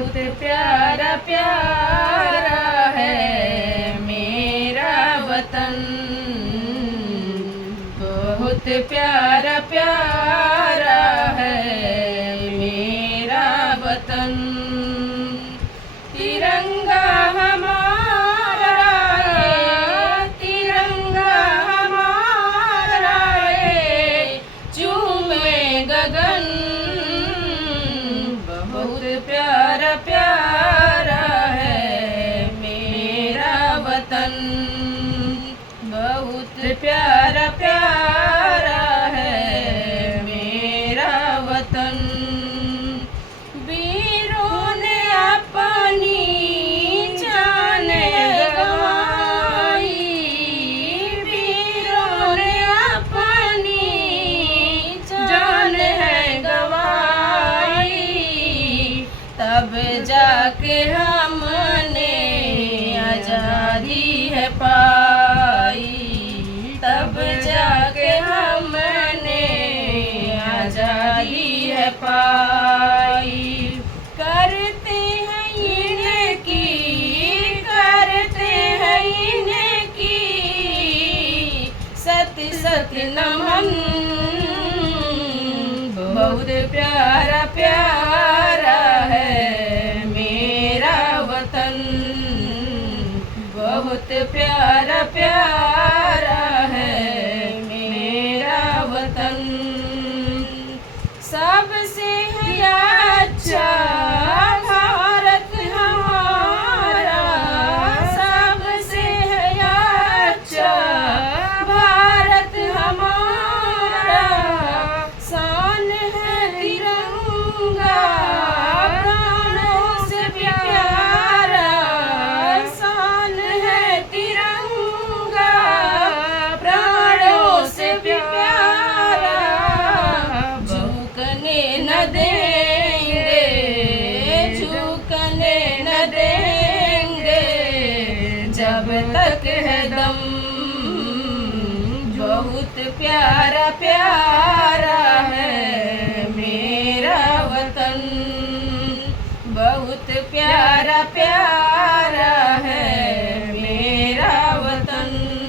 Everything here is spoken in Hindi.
बहुत प्यारा प्यारा है मेरा वतन, बहुत प्यारा प्यारा है मेरा वतन। तिरंगा हमारा है, तिरंगा हमारा है, चूमे गगन। बहुत प्यारा प्यारा है मेरा वतन, बहुत प्यारा प्यारा है मेरा वतन। वीरों ने अपनी जान गंवाई, वीरों ने अपनी जान है गंवाई, तब जाके हमने आज़ादी है पाई, तब जाके हमने आज़ादी है पाई। करते हैं इनकी, करते हैं इनकी सत्य सत्य नमन। बहुत प्यारा प्यारा है मेरा वतन, बहुत प्यारा प्यारा है मेरा वतन। सबसे है अच्छा भारत हमारा, सबसे है अच्छा भारत हमारा। शान है तिरंगा प्राणों से भी प्यारा, शान है तिरंगा प्राणों से भी प्यारा। झुकने न देंगे, झुकने न देंगे जब तक है दम। बहुत प्यारा प्यारा है मेरा वतन, बहुत प्यारा प्यारा